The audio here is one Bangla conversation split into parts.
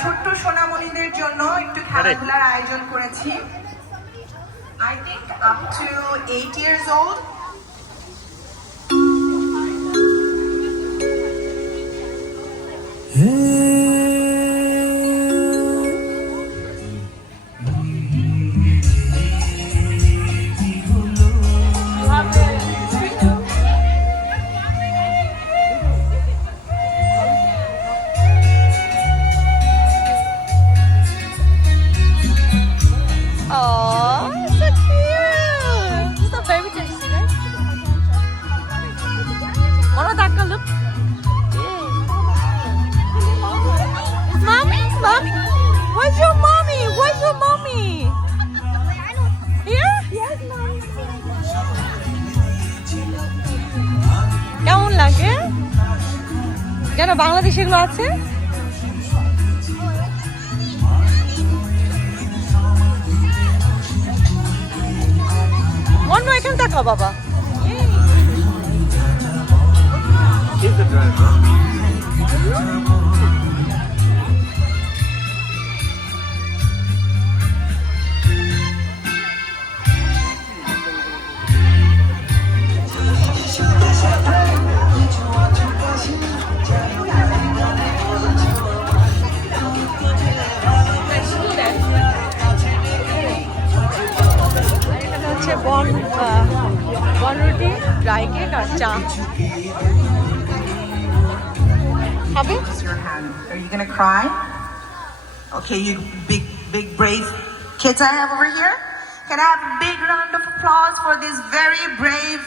ছোট্ট সোনামণিদের জন্য একটু খেলাধুলার আয়োজন করেছি। I think up to 8 years old. কেমন লাগে যেন বাংলাদেশে এগুলো আছে। অন্য এখানে তাকাও বাবা। বনরুটি, ড্রাই কেক আর চা। খাবে? Are you gonna cry? Okay, you big brave kids I have over here. Can I have a big round of applause for these very brave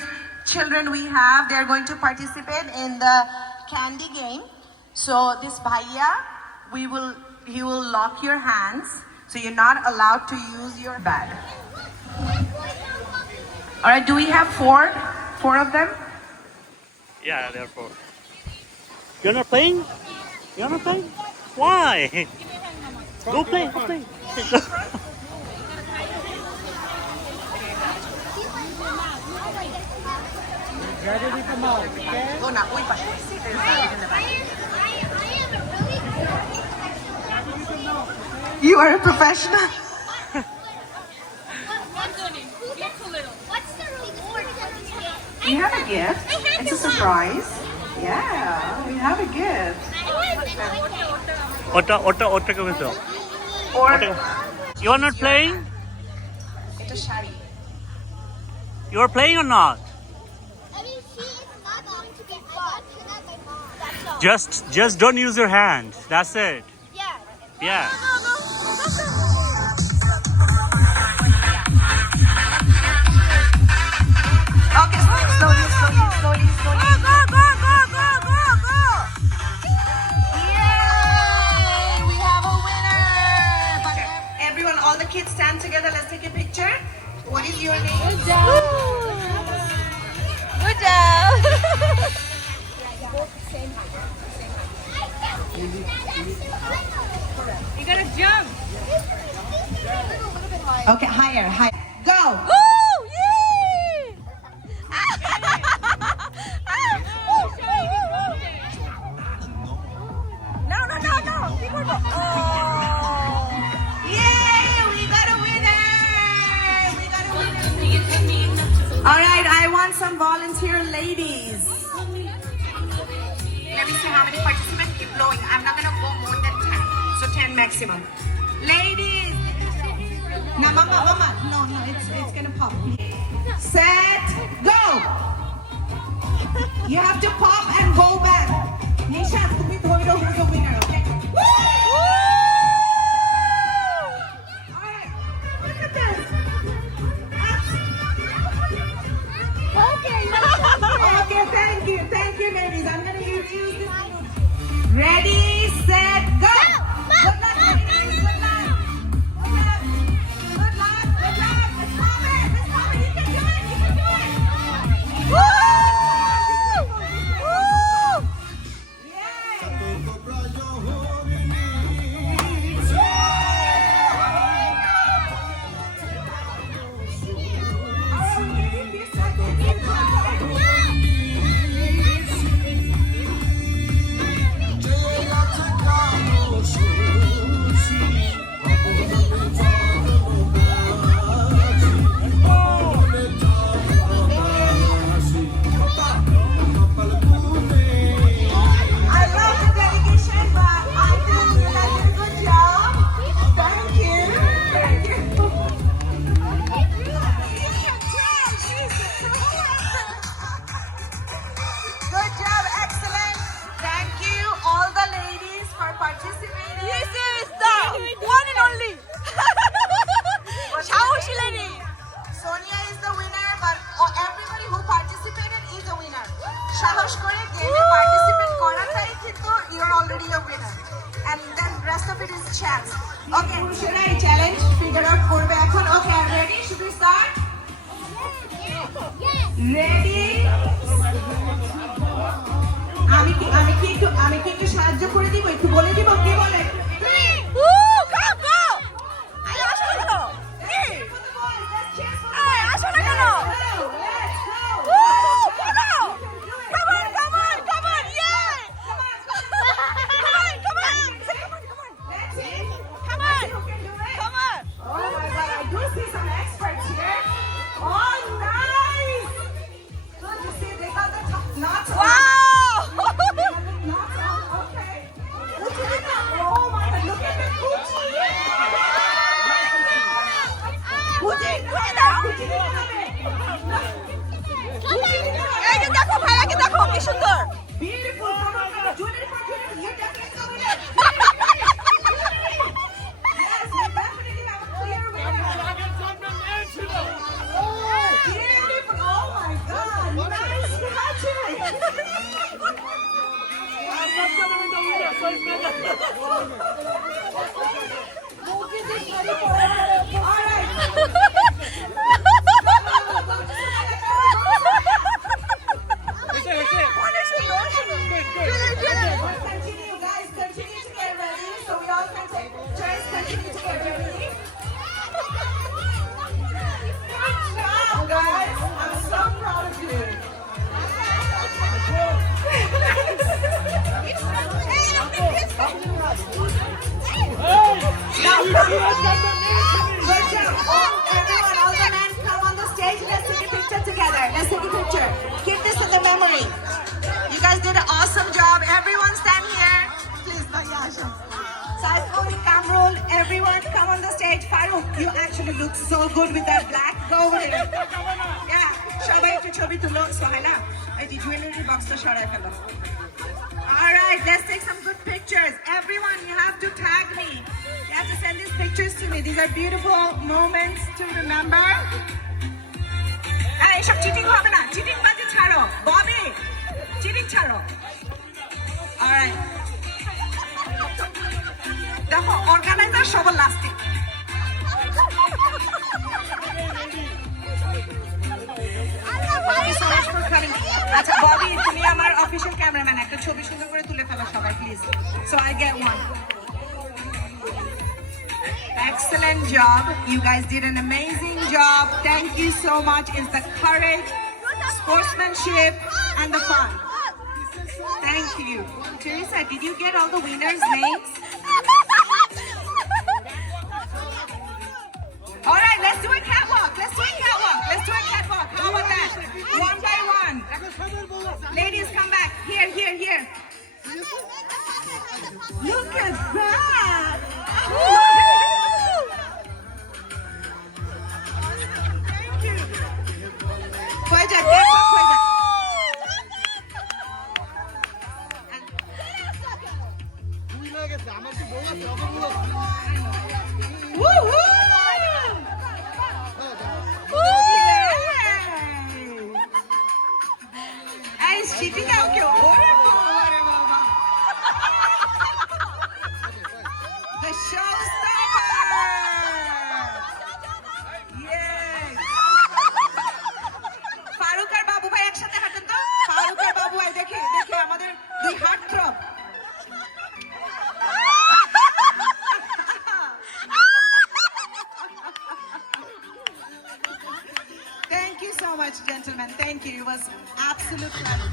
children we have? They're going to participate in the candy game. So this bhaiya, he will lock your hands, so you're not allowed to use your bag. All right, do we have four of them? Yeah, there are 4. You're not playing? You're not playing? Why? Go play, go play. Oh, no, uy, pa. You are a professional. We have a gift. It's a surprise. Yeah, we have a gift. Otta come here. Or You are not playing? it's a shari. You are playing or not? Just don't use your hand. That's it. Yeah. Okay, slowly. Yay! We have a winner! Everyone, all the kids stand together. Let's take a picture. What is your name? Good job. You gotta jump. Okay, higher. Go! Woo! Yay! No. People go. Oh. Yay! We got a winner! All right, I want some volunteer ladies. Let me see how many participants keep blowing. I'm not gonna go more than 10. So 10 maximum. Ladies! No, mama. No, it's gonna pop. Set, go! You have to pop and go back. Nisha, who's the winner, okay? Alright, look at this. Okay, thank you, ladies. I'm gonna use this. Ready, set, go! Good luck, ladies. Good luck. Let's pop it. You can do it. Woo! Yay! This is the one and only. সাহসী lady. Sonia is the winner, but everybody who participated is a winner. সাহস করে গেমে পার্টিসিপেট করাটাই কিন্তু you're already a winner. And then rest of it is chance. Okay, should I challenge? Figure out করবে এখন. Okay, I'm ready. Should we start? Ready? আমি কি একটু সাহায্য করে দিব? একটু বলে দিব কে বলে? Woo, go. আরে আসো না কেন? এই আসো না কেন? Woo, come on. Come on. Yeah. Come on. Oh my God, I do see some experts here. Oh, nice. Good to see they got the knots on. Wow. Knots on, okay. Oh my God, look at the Gucci. এই যে দেখো ভাইয়াকে দেখো কি সুন্দর। Beautiful. Come on. Jewelry for jewelry. You're definitely the winner. Yes, we definitely have a clear winner. Beautiful. Oh my God. Nice catching. I'm not gonna win the winner, so it's better. All right. Continue, guys. Continue to get ready. So we all can take pictures. Continue to get ready. Good job, guys. I'm so proud of you. Good job. Everyone, all the men, come on the stage. Let's take a picture together. Let's take a picture. Keep this in the memory. You guys did an awesome job. Everyone stand here. Please, Yasha. Saiful, Kamrul, everyone come on the stage. Farooq, you actually look so good with that black. Go over here. Yeah, সবাই একটু ছবি তুলো সোহেলা এই জুয়েলারি বক্সটা সরাই ফেলো All right, let's take some good pictures. Everyone, you have to tag me. You have to send these pictures to me. These are beautiful moments to remember. এইসব চিটিং হবে না চিটিং বাজি ছাড়ো ববি চিটিং ছাড়ো All right. দেখো অর্গানাইজার সবার লাস্টে আচ্ছা ববি তুমি আমার অফিশিয়াল ক্যামেরাম্যান একটা ছবি সুন্দর করে তুলে ফেলো সবাই please so I get one Excellent job. You guys did an amazing job. Thank you so much. It's the courage, sportsmanship, and the fun. Thank you. Teresa, did you get all the winners' names? All right, let's do a catwalk. How about that? One by one. Ladies, come back. Here. Look at that. Cheating out your The showstopper! Yes! Faruk আর বাবু ভাই একসাথে হাঁটেন তো ফারুক আর বাবু ভাই দেখে আমাদের দুই heart throb Thank you so much, gentlemen. Thank you. It was absolute pleasure.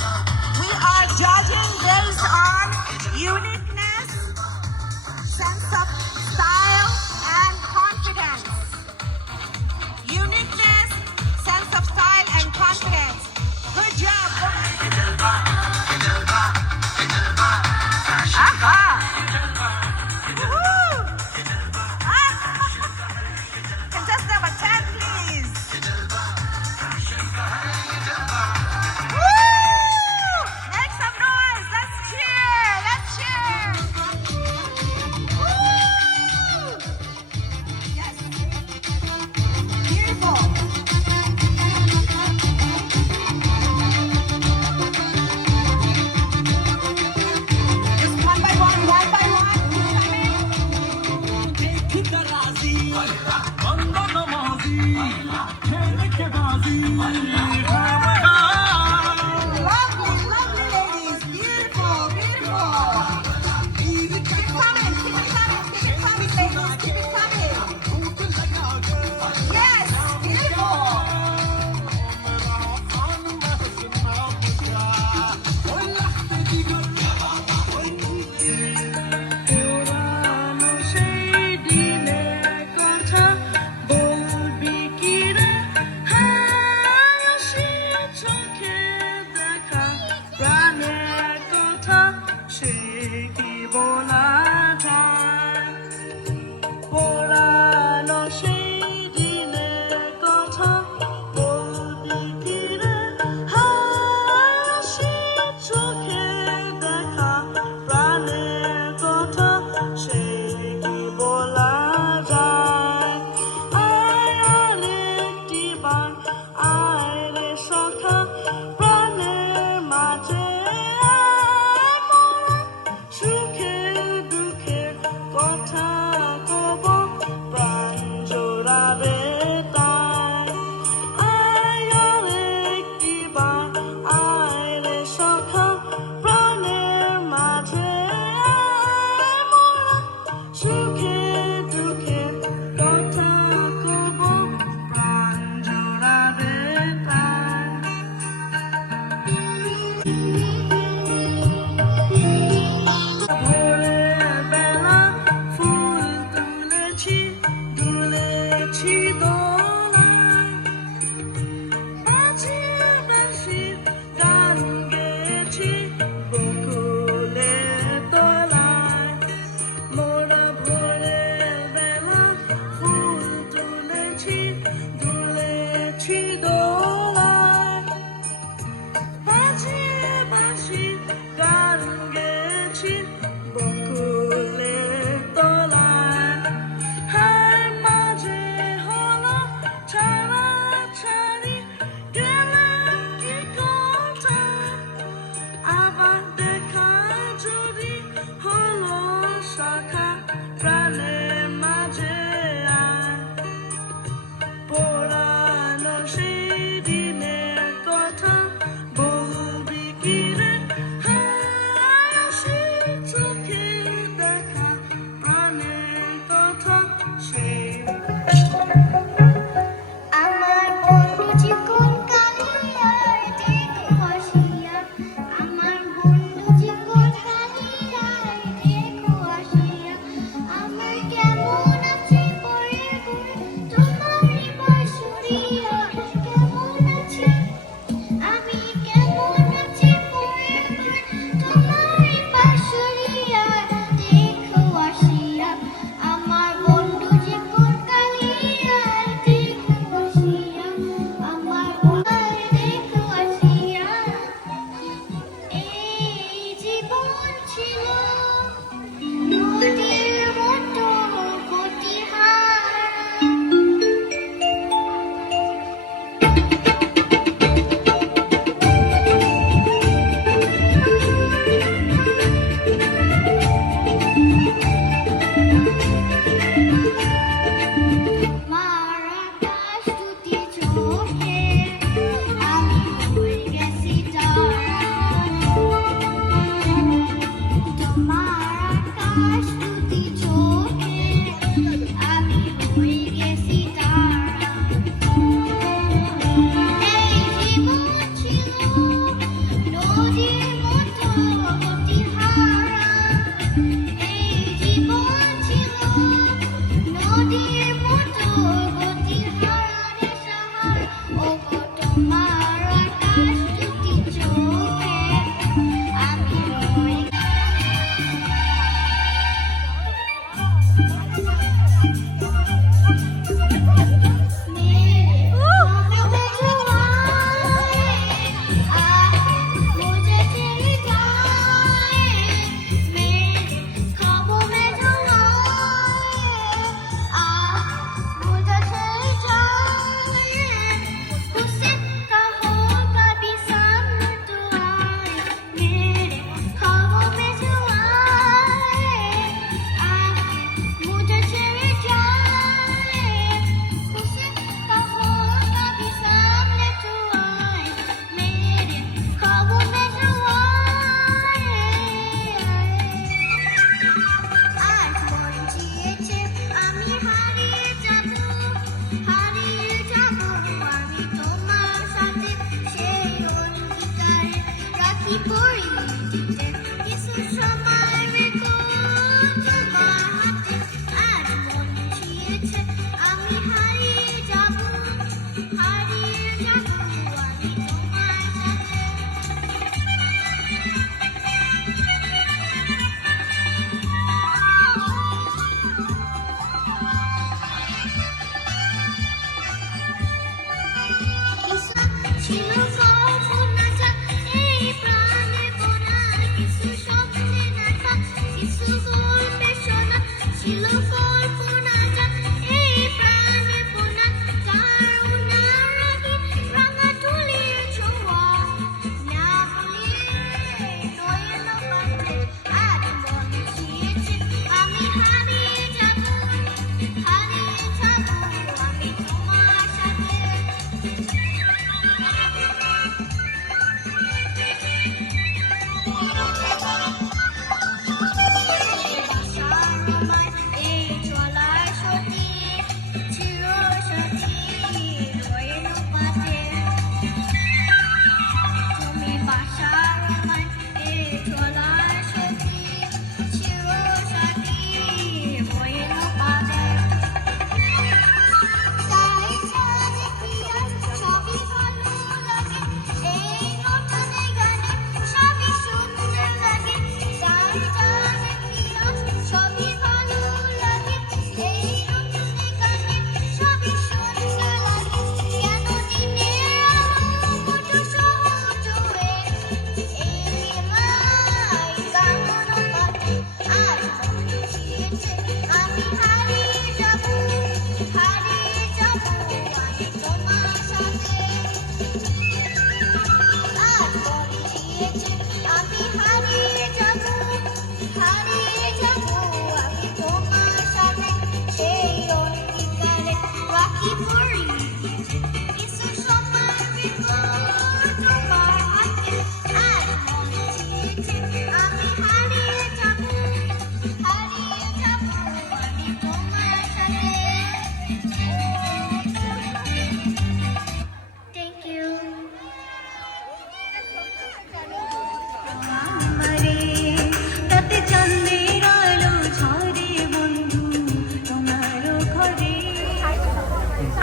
Lovely, lovely ladies. Beautiful, beautiful. Keep it coming, keep it coming, keep it coming, ladies. Keep it coming. Yes, beautiful.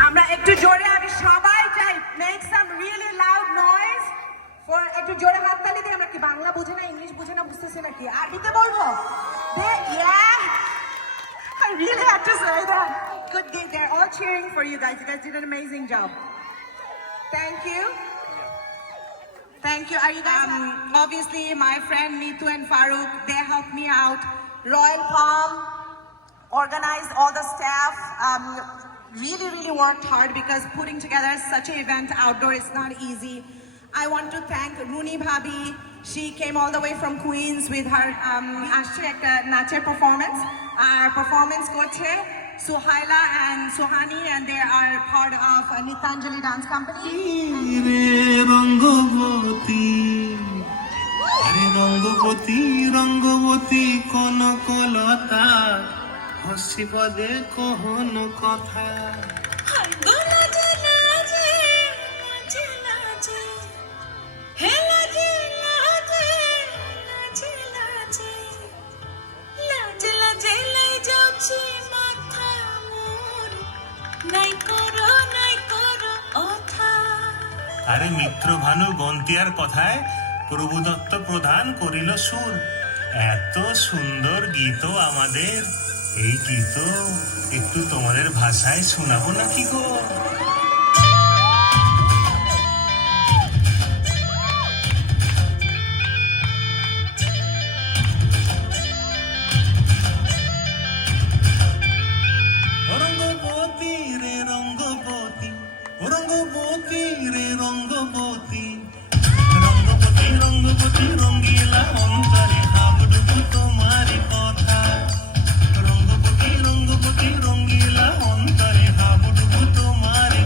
আমরা একটু জোরে আমি সবাই চাই make some really loud noise for একটু জোরে হাততালি দিই। আমরা কি বাংলা বুঝে না ইংলিশ বুঝে না বুঝতেছি নাকি আরবিতে বলবো? I really had to say that. Good, they're all cheering for you guys. You guys did an amazing job. Thank you. Thank you. Are you guys obviously my friend Neetu and Farooq, they helped me out. Royal Palm organized all the staff. Really worked hard because putting together such an event outdoor is not easy. I want to thank Rooney Bhabi. She came all the way from Queens with her আসছে একটা নাচের performance. Our performance করছে Suhaila and Suhani, and they are part of Nitanjali Dance Company. Rangabati Kanaklata হসিবদে কহন কথা আরে মিত্র ভানু গন্তিয়ার কথায় প্রভু দত্ত প্রদান করিল সুর। এত সুন্দর গীত আমাদের, এই গীত একটু তোমাদের ভাষায় শোনাবো নাকি গো? রঙ্গবতী রে রঙ্গবতী, রঙ্গবতী রে রঙ্গবতী, রঙ্গবতী রঙ্গবতী রঙ্গিলা অন্তরে হাবডুবু তোমারি কথা। রঙ্গবতী রঙ্গবতী রঙ্গিলা অন্তরে হাবডুবু তোমারি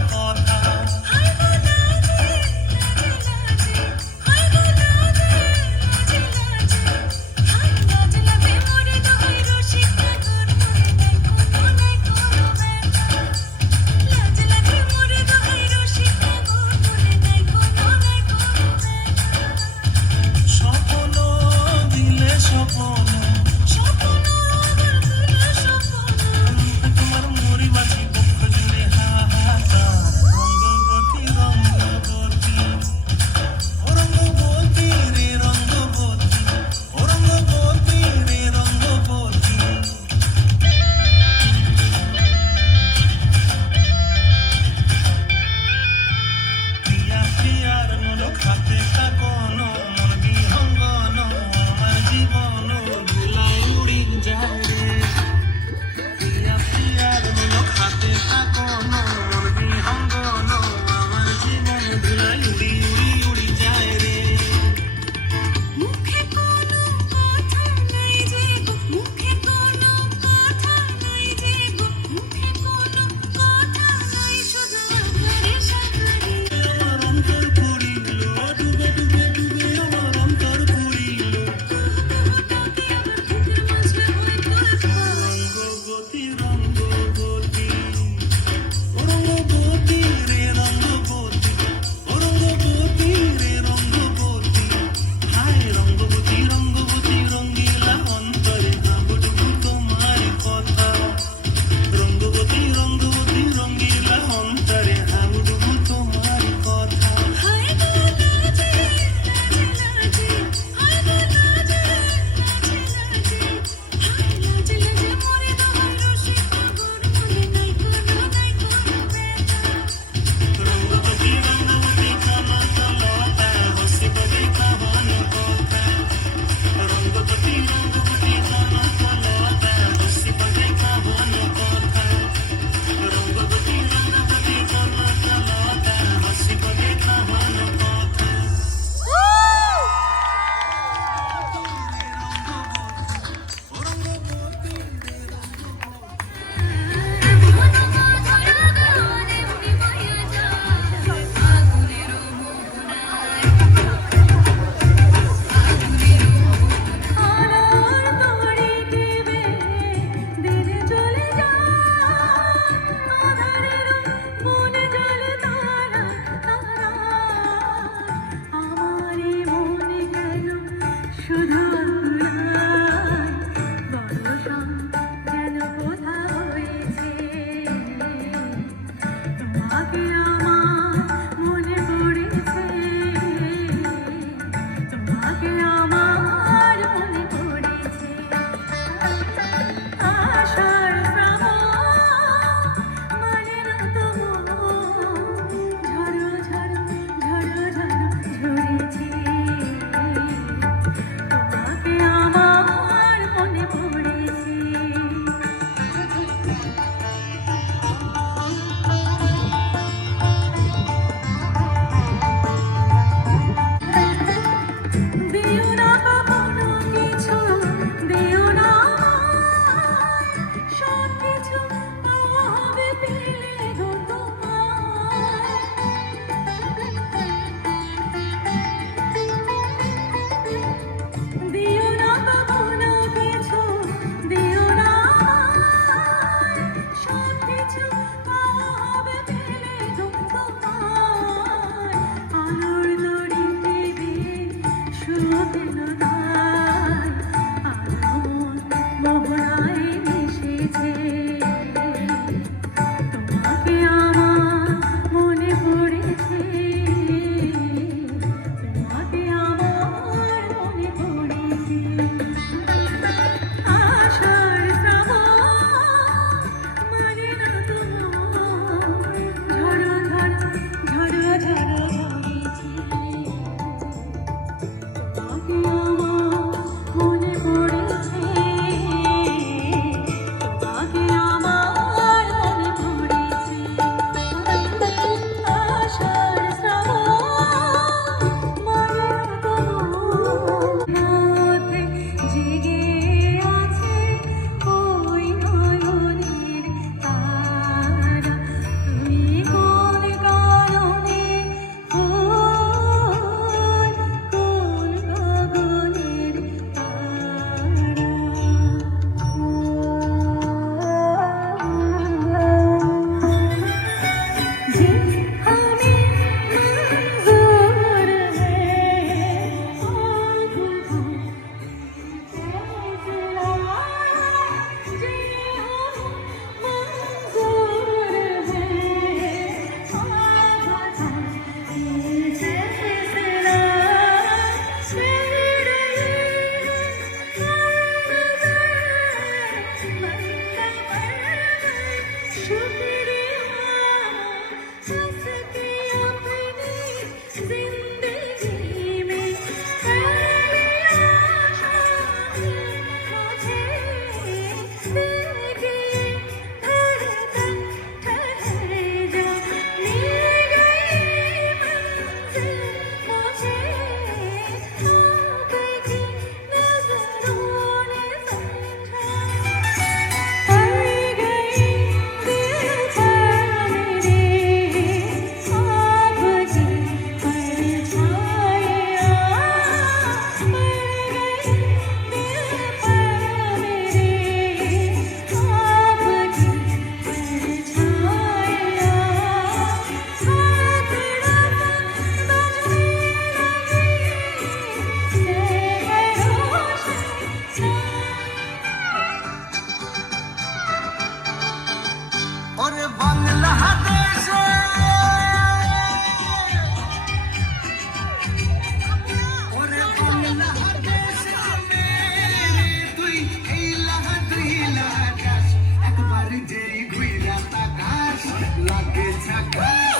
যেই ঘুইরা তাকাস লাগে ঝাকাস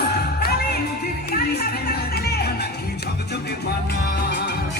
নদীর ইলিশ খানা কি ঝকঝকে বানাস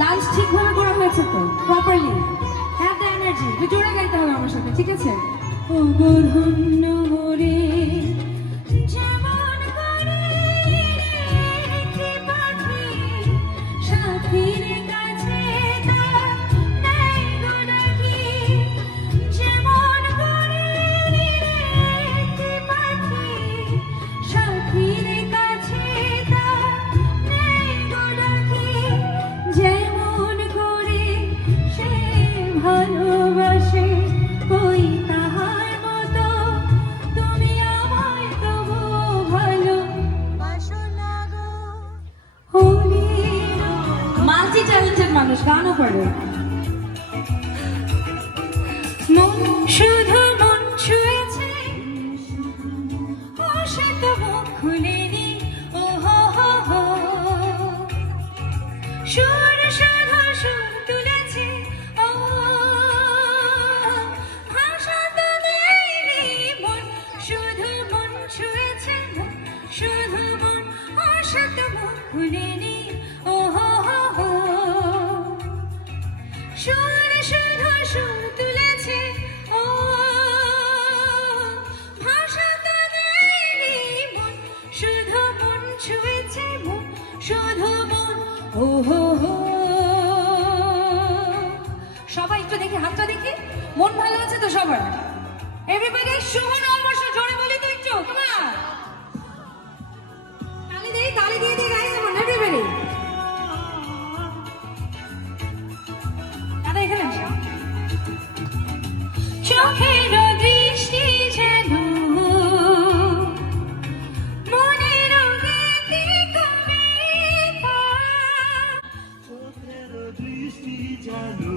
লাঞ্চ ঠিকভাবে করা হয়েছে তো প্রপারলি হ্যাভ দ্য এনার্জি জোরে গাইতে হবে আমার সাথে ঠিক আছে ও ধন্য মোরে যেমন করে একটি পাখি সাথীর কাছে তার নেই গো ডাকি যেমন করে একটি পাখি সাথীর কাছে তার নেই গো ডাকি যেমন করে সে ভালোবাসে কই তাহার মতো তুমি আমায় তবু ভালোবাসো না গো মাল্টি ট্যালেন্টেড মানুষ গানও করে মন শুধু মন ছুঁয়েছে ও সে তো মুখ খুলেনি ও হো হো হো সুর শুধু সুর তুলেছে ও ভাষা তো দেয়নি মন শুধু মন ছুঁয়েছে মন শুধু মন ও সে তো মুখ খুলেনি ও হো হো হো সুর শুধু সুর তুলেছে ও ভাষা তো দেয়নি মন শুধু মন ছুঁয়েছে মন শুধু মন ও হো হো সবাই একটু দেখি হাতটা দেখি মন ভালো আছে তো সবার এভরিবডি শুভ নববর্ষ জোরে বলি তো একটু কাম অন তালি দিয়ে গাইস এমন এভরিবডি দাদা এখানে আসো চোখের দৃষ্টি যেন মনের গীতি কবিতা চোখের দৃষ্টি জানো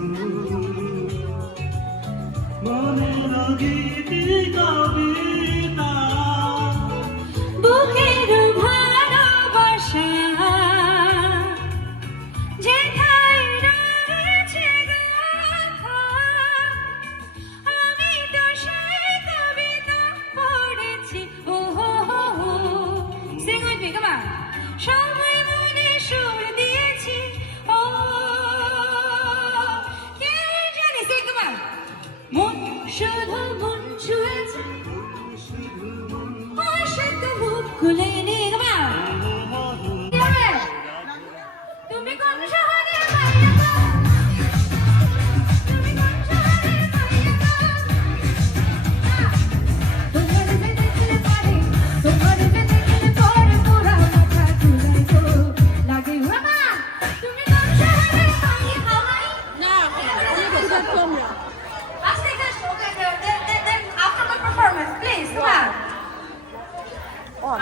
মনের গীতি কবিতা বুকের ভালোবাসা যেথায় রয়েছে গাথা আমি তো সেই কবিতা পড়েছি ও ho ho ho sing with me come on সময় মনে সুর দিয়েছি ও কে জানে সিং কাম অন মন শুধু মন ছুঁয়েছে ও সে তো মুখ খুলেনি কাম অন তুমি কোন শহরে পাইয়া গো তুমি কোন শহরে পাইয়া গো তোমার যে দেখলে পারে তোমার যে দেখলে পরে পুরা মাথা ঘুরাই গো লাগে বাবা তুমি কোন শহরে পাইয়া হাওয়াই না আজ থেকে okay then after my performance please come on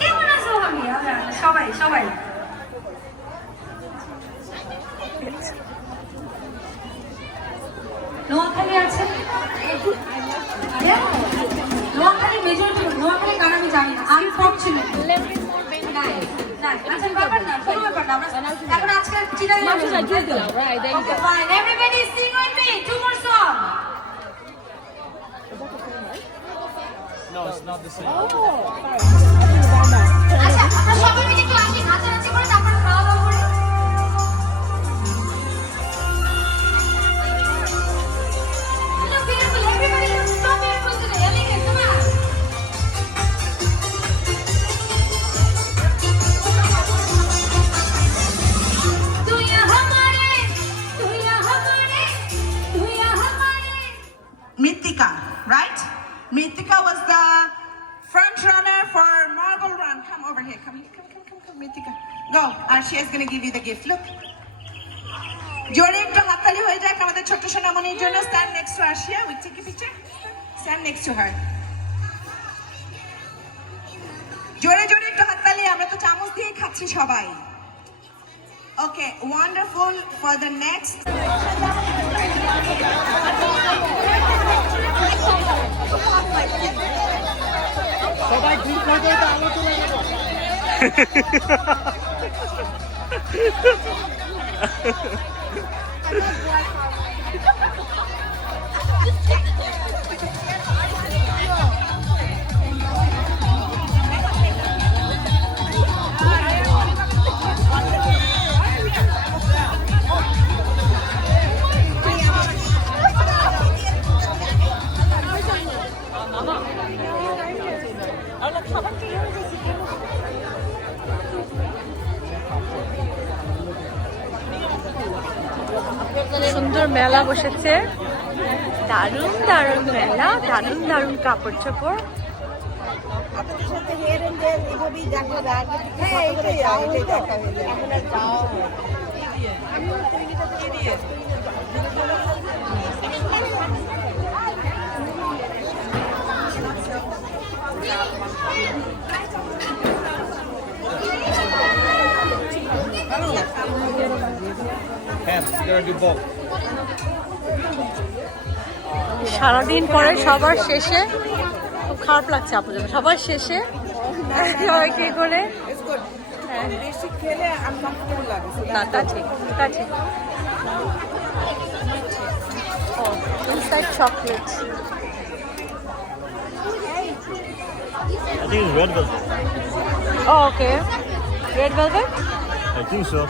কেমন আছো আমি সবাই সবাই নোয়াখালী আছে নোয়াখালী মেজরিটি নোয়াখালী গান আমি জানি না আমি ফর্ম ছিল আচ্ছা ব্যাপার না কোনো ব্যাপার না আমরা এখন আজকে Chittagong okay fine everybody Singh with me two more song No, it's not the same. আচ্ছা come over here. Come, Ritika. Go. Arshia is going to give you the gift. Look. জোরে একটু হাততালি হয়ে যাক আমাদের ছোট্ট সোনামণির জন্য। Stand next to Arshia. We take a picture. Stand next to her. জোরে জোরে একটু হাততালি, আমরা তো চামচ দিয়ে খাচ্ছি সবাই। Okay, wonderful. For the next. সবাই ঠিক মতো আলো চলে গেল। সুন্দর মেলা বসেছে, দারুণ দারুণ মেলা, দারুণ দারুণ কাপড় চোপড়। সারাদিন পরে সবার শেষে খুব খারাপ লাগছে আপনাদের, সবার শেষে সবাই কি করে না, তা ঠিক, তা ঠিক। ও inside chocolate. I think it's red velvet. Oh, okay. Red velvet? I think so.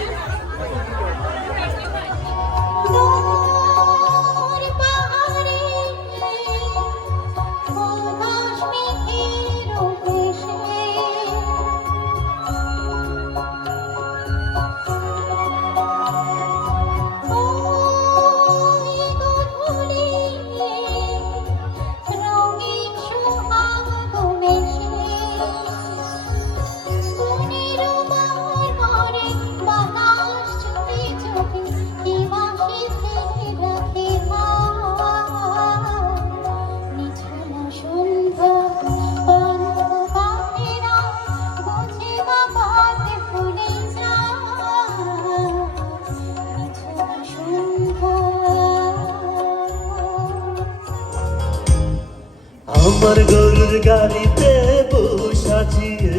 আমার গরুর গাড়িতে বসাজিয়ে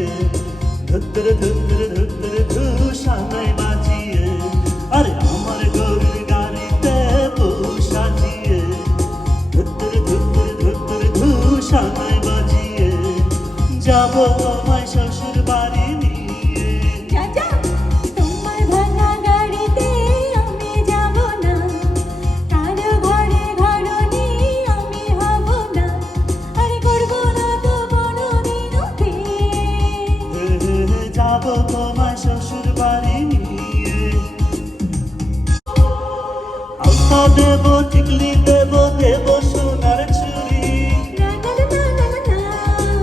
ধুত্তরে ধুত্তরে ধুত্তরে ধুসানায় বাজিয়ে, আরে আমার গরুর গাড়িতে বসাজিয়ে ধুত্তরে ধুত্তরে ধুত্তরে ধুসানায় বাজিয়ে, যাব তোমায় শ্বশুর বাড়ি নিয়ে। তোমার ভাঙা গাড়িতে আমি যাব না, কারো ঘরে ঘরনি আমি হব না, আরে করব না তো কোনোদিনও বিয়ে। যাব তোমায় শ্বশুর বাড়ি নিয়ে। আলতা দেব, টিকলি দেব, দেব সোনার চুড়ি, না না না না না,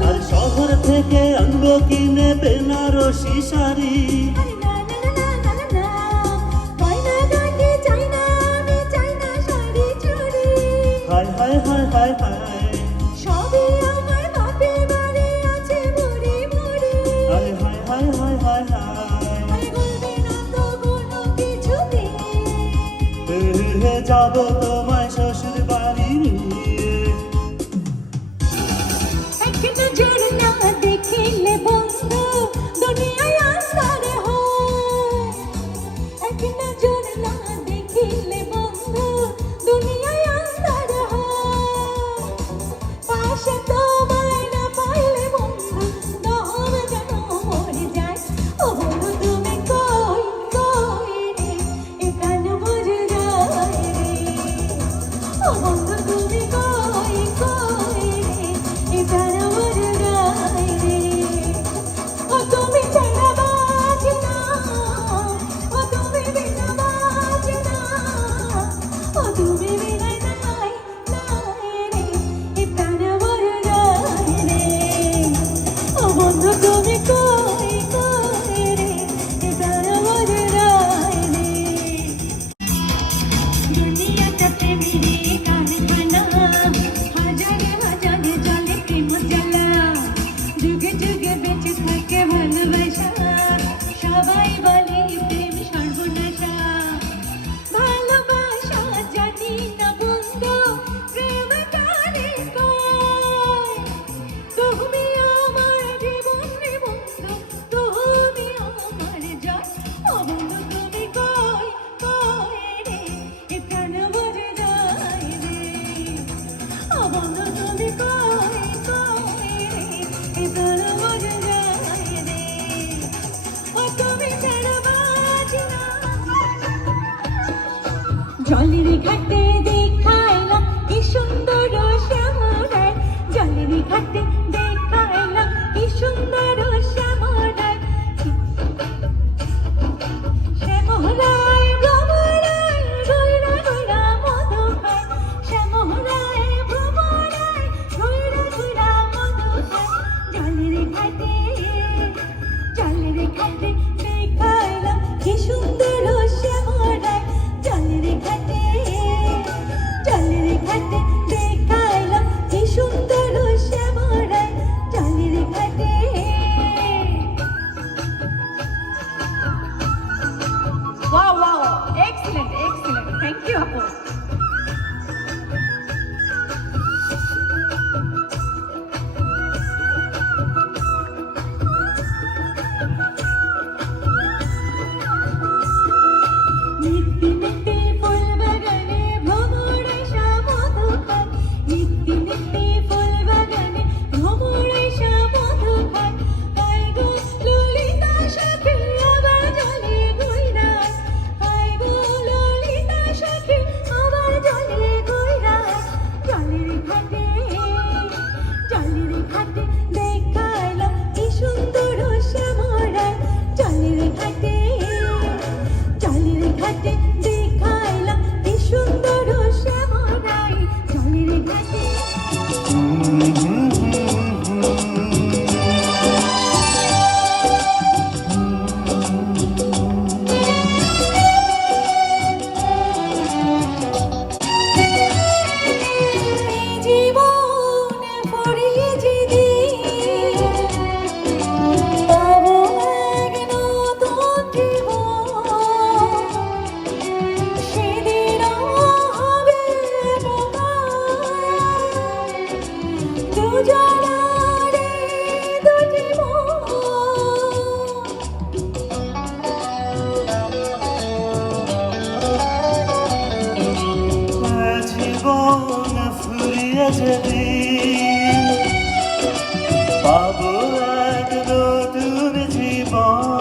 আর শহর থেকে আনবো কিনে বেনারসি শাড়ি। আরে না না না না না না, গয়না গাঁটি চাই না আমি, চাই না শাড়ি চুড়ি, হায় হায় হায় হায় হায়, সবই আমার বাপের বাড়ি আছে মুড়ি মুড়ি, আরে হায় হায় হায় হায় হায়, আরে বলবে না তো কোনো কিছুতে। যাব তোমায় শ্বশুর বাড়ি নিয়ে। এক নজর না দেখিলে বন্ধু দুনিয়ায় আন্ধার হয়, এক নজর না দেখিলে বন্ধু দুনিয়ায় আন্ধার হয়, পাশে তোমায় না পাইলে বন্ধু দম যেন মরে যায়। ও বন্ধু তুমি কই কই রে, এখানে বুঝে যায় রে। জলের ঘাটে দেখাইলাম কি সুন্দর শ্যামরায়, জলের ঘাটে দেখাইলাম কি সুন্দর শ্যামরায়, শ্যামরায় ভ্রমরায় ঘুরা ঘুরা মধু খায়, শ্যামরায় ভ্রমরায় ঘুরা ঘুরা মধু খায়, জলের ঘাটে দেখাইলাম কি সুন্দর শ্যামরায়, জলের ঘাটে দেখাইলাম কি সুন্দর শ্যামরায়, জলের ঘাটে। Wow, wow, excellent, excellent. Thank you, Apu. নিত্যি নিত্যি ফুল বাগানে ভ্রমরে মধু খায়, নিত্যি নিত্যি ফুল বাগানে ভ্রমরে মধু খায়, হাই গো ললিতা সখী আবার জলে ঘুইরায়, হাই গো ললিতা সখী আবার জলে ঘুইরায়, জলের ঘাটে দেখাইলাম কি সুন্দর শ্যামরায়, জলের ঘাটে দেখাইলাম কি সুন্দর শ্যামরায়, জলের ঘাটে। জীবনে ফুরিয়ে যেদিন পাবো এক নতুন জীবন, সেদিনও হবে দুজনারে দুটি মন। জীবন ফুরিয়ে যেদিন পাবো এক নতুন জীবন,